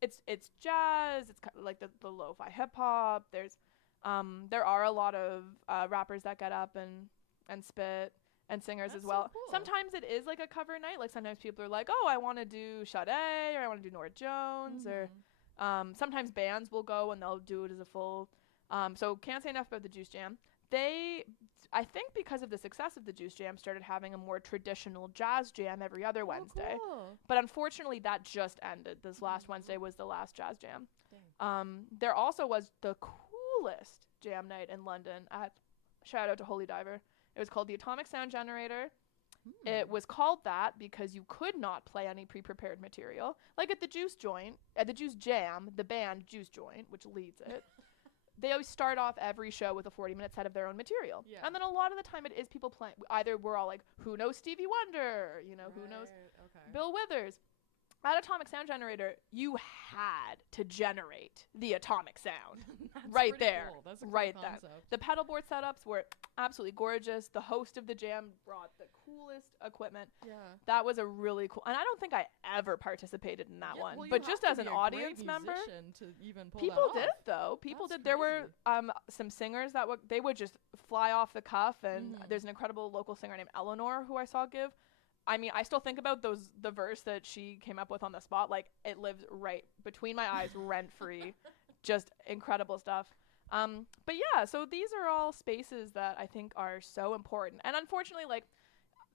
it's jazz. It's kind of like the lo-fi hip hop. There are a lot of rappers that get up and spit, and singers as well. So cool. Sometimes it is like a cover night. Like sometimes people are like, oh, I want to do Sade, or I want to do Norah Jones, or sometimes bands will go and they'll do it as a full. So can't say enough about the Juice Jam. I think because of the success of the Juice Jam, started having a more traditional jazz jam every other Wednesday. Cool. But unfortunately, that just ended. This last Wednesday was the last jazz jam. There also was the coolest jam night in London shout out to Holy Diver. It was called the Atomic Sound Generator. It was called that because you could not play any pre-prepared material. Like at the Juice Jam, the band Juice Joint, which leads it, they always start off every show with a 40-minute set of their own material. Yeah. And then a lot of the time it is people playing. Either we're all like, who knows Stevie Wonder? Who knows Bill Withers? At Atomic Sound Generator, you had to generate the atomic sound right there, cool. That's a cool right concept. then. The pedalboard setups were absolutely gorgeous. The host of the jam brought the coolest equipment. Yeah, that was a really cool. And I don't think I ever participated in that one, but just as an audience member, to even pull people that did off. though. People That's did. There were crazy. some singers that they would just fly off the cuff, and there's an incredible local singer named Eleanor who I saw give. I mean, I still think about the verse that she came up with on the spot. Like, it lives right between my eyes, rent free. Just incredible stuff. But yeah, so these are all spaces that I think are so important. And unfortunately, like,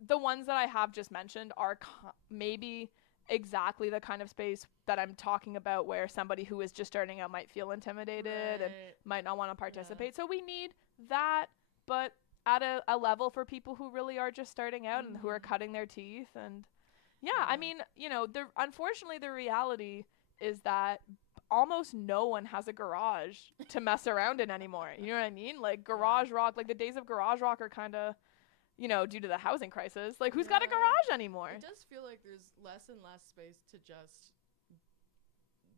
the ones that I have just mentioned are maybe exactly the kind of space that I'm talking about, where somebody who is just starting out might feel intimidated and might not want to participate. So we need that, but at a level for people who really are just starting out and who are cutting their teeth. And I mean, unfortunately the reality is that almost no one has a garage to mess around in anymore. You know what I mean? Like garage rock, like the days of garage rock are kind of, due to the housing crisis, like who's got a garage anymore? It does feel like there's less and less space to just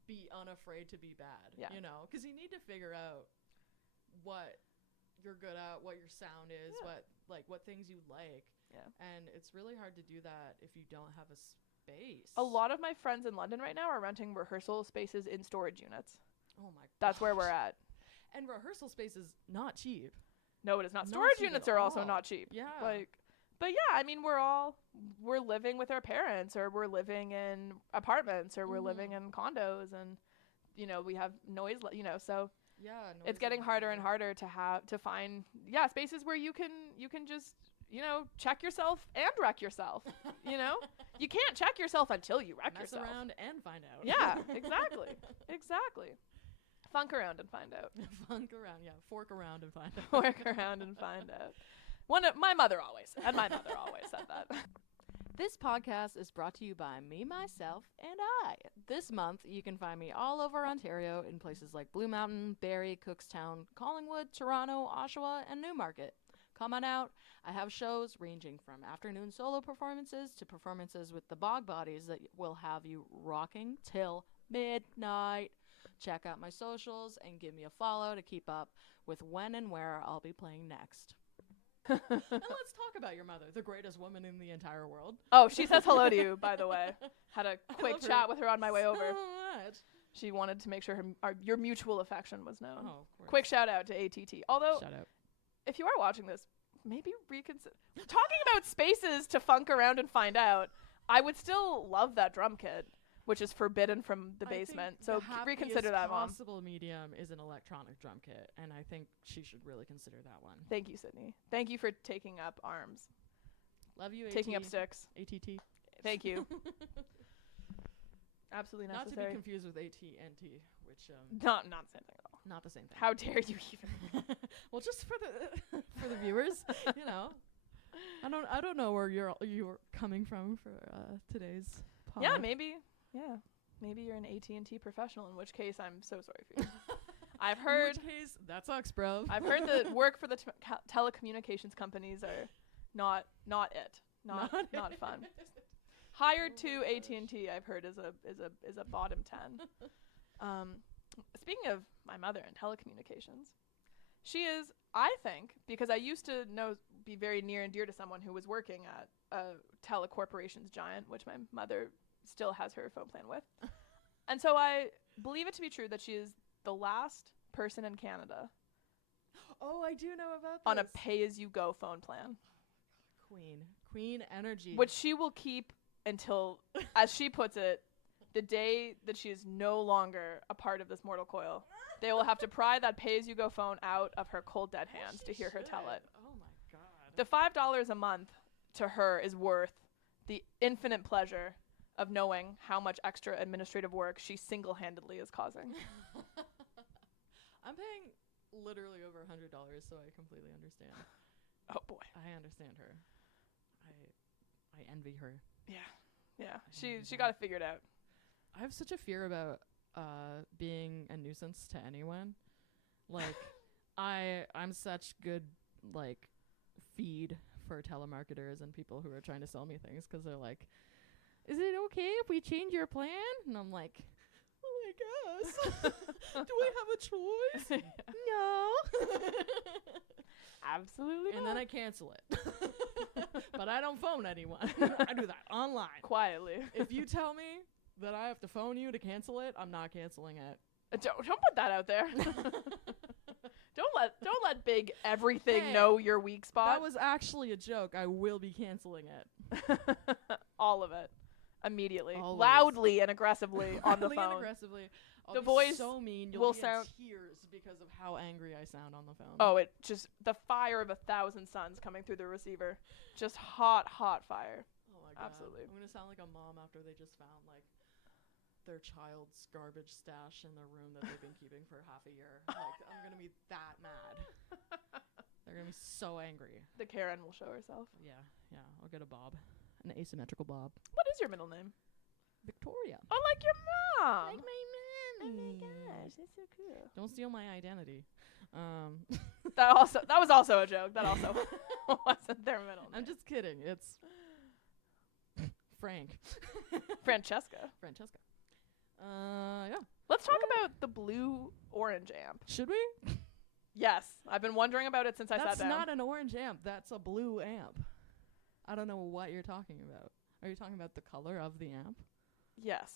be unafraid to be bad, because you need to figure out what you're good at, what your sound is, what things you like. Yeah. And it's really hard to do that if you don't have a space. A lot of my friends in London right now are renting rehearsal spaces in storage units. Oh my god. That's where we're at. And rehearsal space is not cheap. No, it is not. Storage units are also not cheap. Yeah. But yeah, I mean, we're living with our parents, or we're living in apartments, or we're living in condos, and we have noise, so it's getting harder and harder to find spaces where you can just check yourself and wreck yourself. You can't check yourself until you wreck yourself. Mess around and find out. Yeah, exactly. Funk around and find out. Funk around, yeah. Fork around and find out. Fork around and find out. My mother always said that. This podcast is brought to you by me, myself, and I. This month, you can find me all over Ontario in places like Blue Mountain, Barrie, Cookstown, Collingwood, Toronto, Oshawa, and Newmarket. Come on out. I have shows ranging from afternoon solo performances to performances with the Bog Bodies that will have you rocking till midnight. Check out my socials and give me a follow to keep up with when and where I'll be playing next. And let's talk about your mother, the greatest woman in the entire world. Oh, she says hello to you, by the way. Had a quick chat with her on my way over. Much. She wanted to make sure your mutual affection was known. Oh, of course. Quick shout out to ATT. Although, if you are watching this, maybe reconsider. Talking about spaces to funk around and find out, I would still love that drum kit, which is forbidden from the basement. So reconsider that, Mom. The possible medium is an electronic drum kit, and I think she should really consider that one. Thank you, Sydney. Thank you for taking up arms Love you, taking up sticks. ATT. Thank you. Absolutely Not to be necessary. confused with AT&T, which Not the same thing at all. not the same thing. How dare you even? Well, just for the for the viewers, you know. I don't know where you're coming from for today's pod. Yeah, maybe you're an AT&T professional, in which case I'm so sorry for you. I've heard In which case, that sucks, bro. I've heard that work for the telecommunications companies are not fun. Hired to AT&T, I've heard is a bottom 10. Speaking of my mother and telecommunications, she is, I think, because I used to be very near and dear to someone who was working at a telecorporations giant, which my mother still has her phone plan with. And so I believe it to be true that she is the last person in Canada Oh, I do know about this. on a pay-as-you-go phone plan, Queen energy. which she will keep until, as she puts it, the day that she is no longer a part of this mortal coil. They will have to pry that pay-as-you-go phone out of her cold dead hands to hear her tell it. Oh my god. The $5 a month to her is worth the infinite pleasure of knowing how much extra administrative work she single-handedly is causing. I'm paying literally over $100, so I completely understand. Oh boy. I understand her. I envy her. Yeah. She got it figured out. I have such a fear about being a nuisance to anyone. Like I'm such good like feed for telemarketers and people who are trying to sell me things, because they're like, is it okay if we change your plan? And I'm like, well, I guess. Do we have a choice? No. Absolutely And not. then I cancel it. But I don't phone anyone. I do that online. Quietly. If you tell me that I have to phone you to cancel it, I'm not canceling it. Don't put that out there. Don't let big everything Hey, know your weak spot. That was actually a joke. I will be canceling it. All of it. Immediately. Always. Loudly and aggressively on the Loudly and phone. aggressively. I'll The be voice so mean. You'll will be sound- in tears because of how angry I sound on the phone. Oh, it just the fire of 1,000 suns coming through the receiver. Just hot fire. Oh my god. Absolutely. I'm gonna sound like a mom after they just found like their child's garbage stash in the room that they've been keeping for half a year. Like, I'm gonna be that mad. They're gonna be so angry. The Karen will show herself. Yeah. I'll get a bob, an asymmetrical bob. What is your middle name? Victoria. Oh, like your mom. Like my Oh mommy. my gosh, that's so cool. Don't steal my identity. That was also a joke. That also wasn't their middle name. I'm just kidding. It's Frank. Francesca. Francesca. Yeah. Let's talk about the blue orange amp. Should we? Yes, I've been wondering about it since I sat That's down. not an orange amp. That's a blue amp. I don't know what you're talking about. Are you talking about the color of the amp? Yes.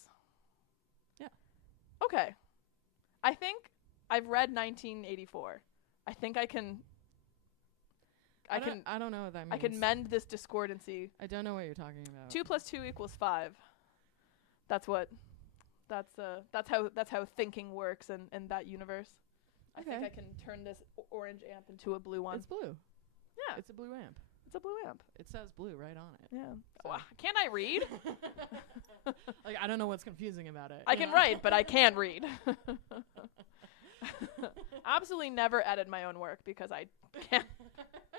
Yeah. Okay. I think I've read 1984. I think I can I don't know what that means. I can mend this discordancy. I don't know what you're talking about. 2 + 2 = 5. That's how thinking works in that universe. I think Okay. I can turn this orange amp into a blue one. It's blue. Yeah, It's a blue amp. it's a blue amp. It says blue right on it. Yeah. So- Wow, can't I read? Like, I don't know what's confusing about it. I you can know? write, but I can't read. Absolutely never edit my own work because I can't.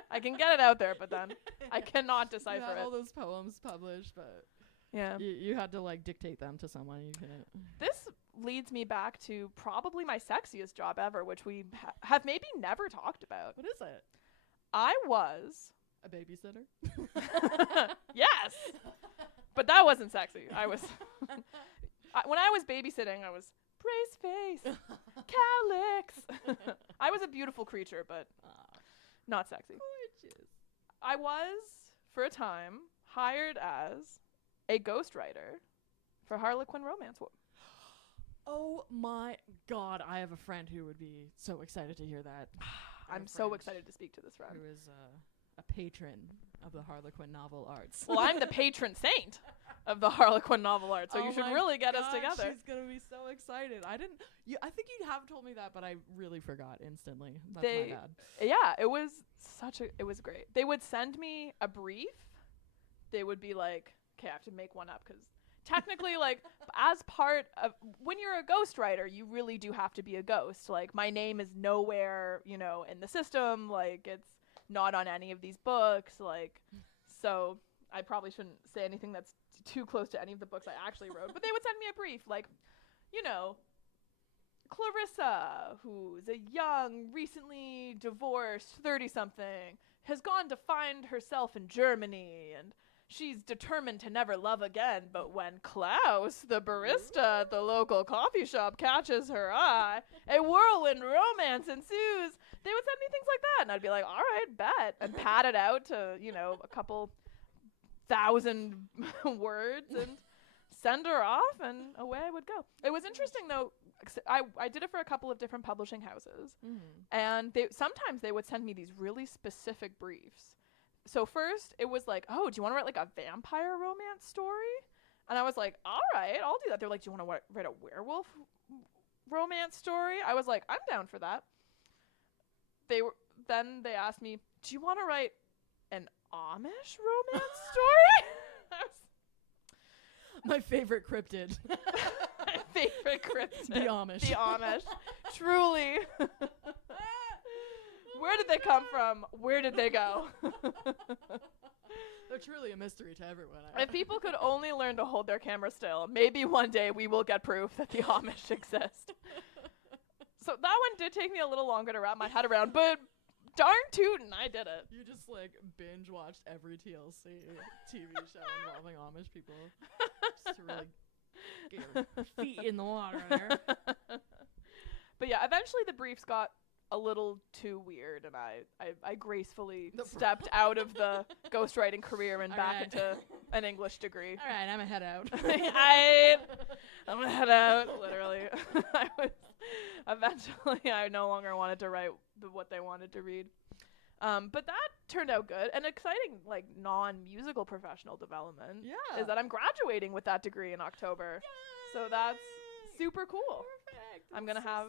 I can get it out there, but then I cannot You decipher had all it. those poems published, but Yeah. you had to like dictate them to someone. You couldn't. This leads me back to probably my sexiest job ever, which we have maybe never talked about. What is it? I was A babysitter? yes, but that wasn't sexy. I was when I was babysitting, I was brace face, calyx. I was a beautiful creature, but not sexy. Gorgeous. I was for a time hired as a ghostwriter for Harlequin romance. Oh my god, I have a friend who would be so excited to hear that. I have I'm a so friend excited to speak to this friend. Who is a patron of the Harlequin novel arts. Well, I'm the patron saint of the Harlequin novel art, so Oh you should my really get us God, together. She's gonna be so excited. I think you have told me that, but I really forgot instantly. That's They- my bad. Yeah, it was great. They would send me a brief they would be like, okay, I have to make one up because technically, like, as part of when you're a ghostwriter, you really do have to be a ghost. Like, my name is nowhere, you know, in the system. Like, it's not on any of these books. Like, so I probably shouldn't say anything that's too close to any of the books I actually wrote. But they would send me a brief, like, you know, Clarissa, who's a young, recently divorced 30-something, has gone to find herself in Germany, and she's determined to never love again, but when Klaus, the barista at the local coffee shop, catches her eye, a whirlwind romance ensues. They would send me things like that, and I'd be like, all right, bet, and pad it out to, you know, a couple thousand words and send her off, and away I would go. It was interesting, though. I did it for a couple of different publishing houses, and sometimes they would send me these really specific briefs. So first, it was like, oh, do you want to write like a vampire romance story? And I was like, all right, I'll do that. They're like, do you want to write a werewolf romance story? I was like, I'm down for that. Then they asked me, do you want to write an Amish romance story? My favorite cryptid. My favorite cryptid. The Amish. The Amish. Truly. Where did they come from? Where did they go? They're truly a mystery to everyone. If people could only learn to hold their camera still, maybe one day we will get proof that the Amish exist. So that one did take me a little longer to wrap my head around, but darn tootin', I did it. You just like binge watched every TLC TV show involving Amish people. Just to really get your feet in the water there. But yeah, eventually the briefs got a little too weird, and I gracefully stepped out of the ghostwriting career and back into an English degree. All right, I'm gonna head out. I'm gonna head out, literally. Eventually, I no longer wanted to write what they wanted to read. But that turned out good. And exciting, like, non-musical professional development is that I'm graduating with that degree in October. Yay! So that's super cool. Perfect. I'm going to have,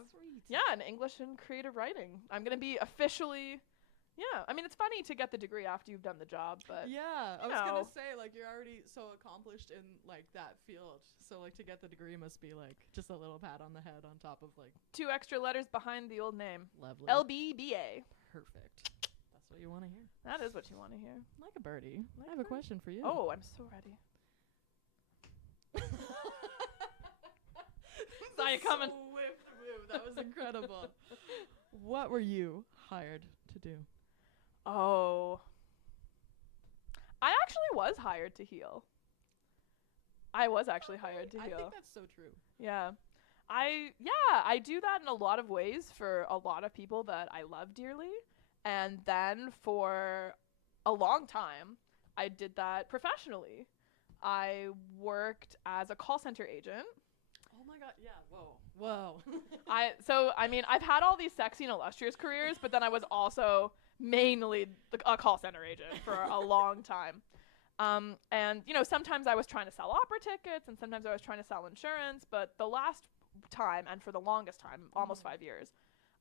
an English and creative writing. I'm going to be officially, I mean, it's funny to get the degree after you've done the job, but. Yeah, I was going to say, like, you're already so accomplished in, like, that field. So, like, to get the degree must be, like, just a little pat on the head on top of, like. 2 extra letters behind the old name. Lovely. LBBA. Perfect. That's what you want to hear. That is what you want to hear. Like a birdie. I have a question for you. Oh, I'm so ready. Saw you coming. Swift move. That was incredible. What were you hired to do? Oh. I actually was hired to heal. I was actually hired to heal. I think that's so true. Yeah. I do that in a lot of ways for a lot of people that I love dearly. And then for a long time, I did that professionally. I worked as a call center agent. Oh my god, yeah, whoa. I've had all these sexy and illustrious careers, but then I was also mainly a call center agent for a long time. And, you know, sometimes I was trying to sell opera tickets and sometimes I was trying to sell insurance, but the last time and for the longest time, almost 5 years,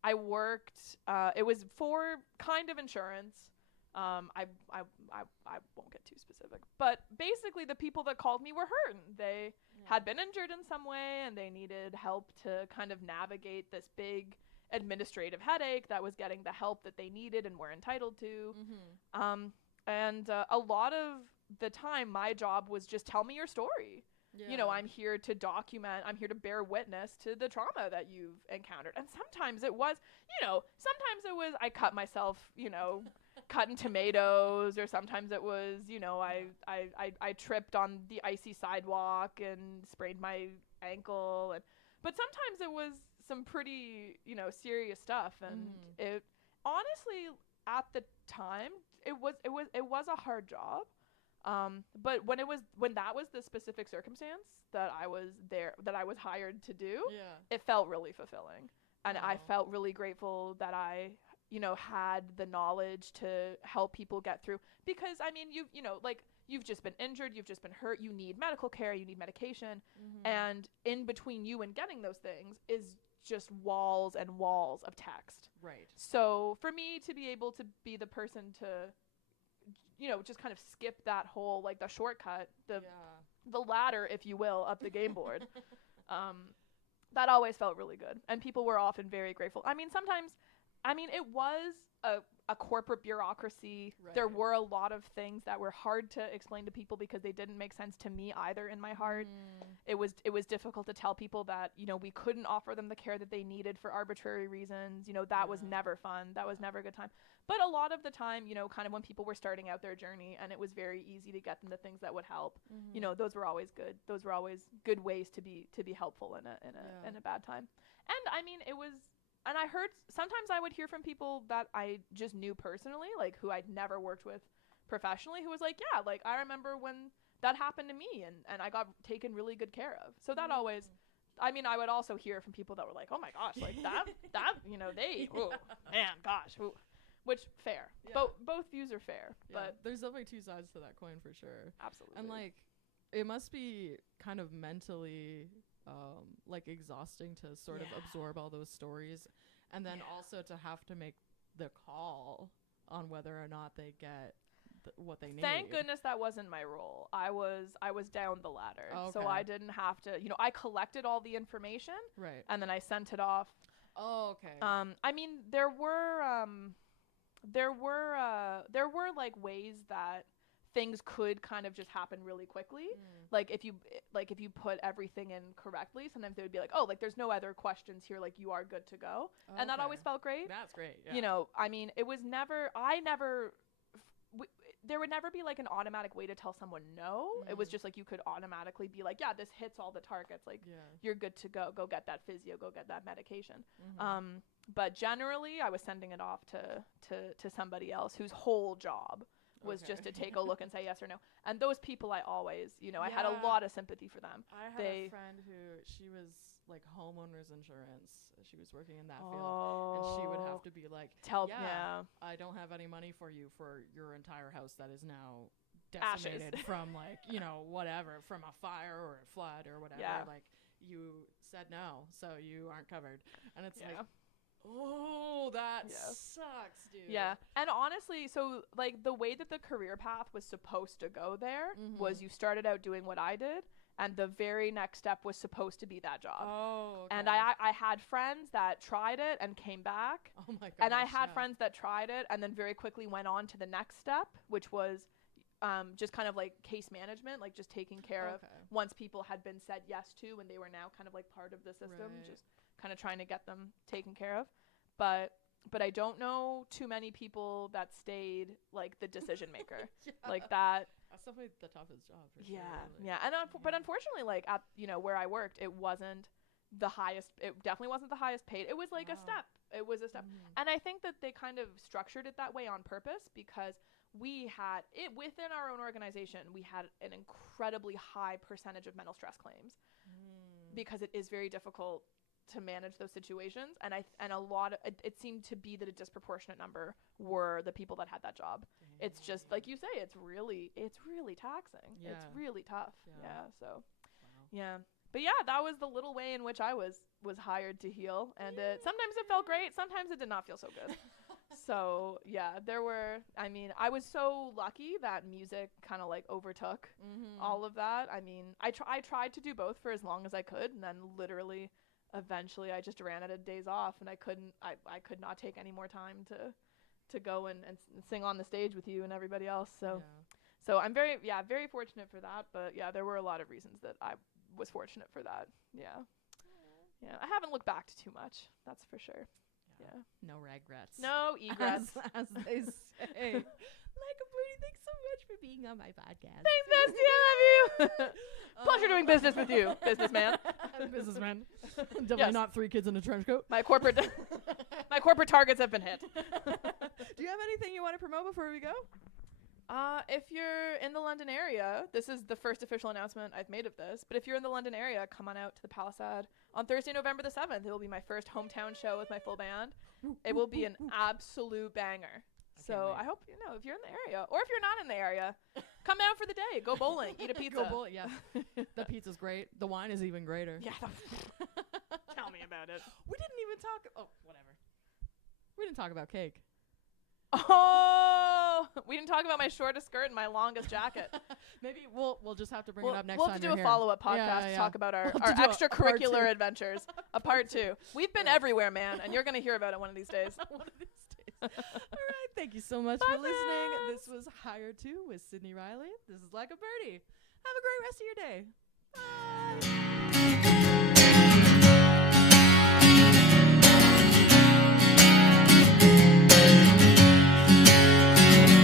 I worked, it was for kind of insurance. I won't get too specific, but basically the people that called me were hurting. They had been injured in some way and they needed help to kind of navigate this big administrative headache that was getting the help that they needed and were entitled to. And a lot of the time my job was just tell me your story. Yeah. You know, I'm here to document, I'm here to bear witness to the trauma that you've encountered. And sometimes it was, I cut myself, cutting tomatoes, or sometimes it was, I tripped on the icy sidewalk and sprained my ankle. But sometimes it was some pretty, serious stuff. And it honestly, at the time, it was a hard job. But when that was the specific circumstance that I was hired to do, it felt really fulfilling. And I felt really grateful that I, had the knowledge to help people get through, because I mean, you've just been injured, you've just been hurt, you need medical care, you need medication. And in between you and getting those things is just walls and walls of text. Right. So for me to be able to be the person to just kind of skip that whole, like, the shortcut, the ladder, if you will, up the game board. That always felt really good. And people were often very grateful. I mean, sometimes, it was a corporate bureaucracy. Right. There were a lot of things that were hard to explain to people because they didn't make sense to me either in my heart. It was difficult to tell people that, we couldn't offer them the care that they needed for arbitrary reasons. That was never fun. That was never a good time. But a lot of the time, kind of when people were starting out their journey and it was very easy to get them the things that would help, those were always good. Those were always good ways to be helpful in a bad time. And it was, and I heard, sometimes I would hear from people that I just knew personally, like who I'd never worked with professionally, who was like, yeah, like I remember when that happened to me and I got taken really good care of. So that always, I would also hear from people that were like, oh my gosh, like that, they, oh man, gosh, ooh. Which, fair. Yeah. Both views are fair. Yeah. But there's definitely two sides to that coin for sure. Absolutely. And like, it must be kind of mentally exhausting to sort of absorb all those stories, and then also to have to make the call on whether or not they get what they need. Thank goodness that wasn't my role. I was down the ladder, so I didn't have to. I collected all the information, right, and then I sent it off. Oh, okay. There were like ways that things could kind of just happen really quickly. Like if you put everything in correctly, sometimes they would be like, oh, like there's no other questions here, like you are good to go. And that always felt great. That's great. Yeah. It was never, there would never be like an automatic way to tell someone no. It was just like you could automatically be like, yeah, this hits all the targets. Like you're good to go. Go get that physio. Go get that medication. But generally, I was sending it off to somebody else whose whole job was just to take a look and say yes or no. And those people I always, I had a lot of sympathy for them. I had a friend who, she was like homeowners insurance. She was working in that field. And she would have to be like, I don't have any money for you for your entire house that is now decimated from like, whatever, from a fire or a flood or whatever. Yeah. Like you said no, so you aren't covered. And it's like, oh, that sucks, dude. Yeah. And honestly, so like the way that the career path was supposed to go there was you started out doing what I did, and the very next step was supposed to be that job. Oh, okay. And I had friends that tried it and came back. Oh my god. And I had friends that tried it and then very quickly went on to the next step, which was just kind of like case management, like just taking care of once people had been said yes to and they were now kind of like part of the system, just kind of trying to get them taken care of. But I don't know too many people that stayed like the decision maker. Like that. That's definitely the toughest job for sure. Yeah. And but unfortunately, like at where I worked, it wasn't the highest. It definitely wasn't the highest paid. It was like a step. It was a step. And I think that they kind of structured it that way on purpose because we had it within our own organization. We had an incredibly high percentage of mental stress claims because it is very difficult to manage those situations, and a lot of it seemed to be that a disproportionate number were the people that had that job. It's just like you say, it's really taxing. It's really tough. But that was the little way in which I was hired to heal, and sometimes it felt great, sometimes it did not feel so good. So there were, I was so lucky that music kind of like overtook all of that. I tried to do both for as long as I could, and then literally eventually I just ran out of days off, and I could not take any more time to go and sing on the stage with you and everybody else. So I'm very fortunate for that. But there were a lot of reasons that I was fortunate for that. I haven't looked back to too much, that's for sure. No regrets. No egrets. As they say. Laika, Berdey, thanks so much for being on my podcast. Thanks, bestie. I love you. Pleasure doing business with you, businessman. Businessman. Definitely not 3 kids in a trench coat. My corporate targets have been hit. Do you have anything you want to promote before we go? If you're in the London area, this is the first official announcement I've made of this, but if you're in the London area, come on out to the Palisade on Thursday, November the 7th. It will be my first hometown show with my full band. It will be an absolute banger. So I hope, if you're in the area, or if you're not in the area, come down for the day. Go bowling. Eat a pizza. Go bowling, The pizza's great. The wine is even greater. Yeah. Tell me about it. We didn't even talk. Oh, whatever. We didn't talk about cake. Oh, We didn't talk about my shortest skirt and my longest jacket. Maybe we'll just have to bring it up next we'll time have to you're do a here. follow-up podcast Yeah, to talk about our We'll have to do a part extracurricular two. adventures. A part 2. We've been everywhere, man, and you're going to hear about it one of these days. One of these days. All right. Thank you so much Bye, for listening. friends. This was Hire To with Sydney Riley. This is Laika Berdey. Have a great rest of your day. Bye.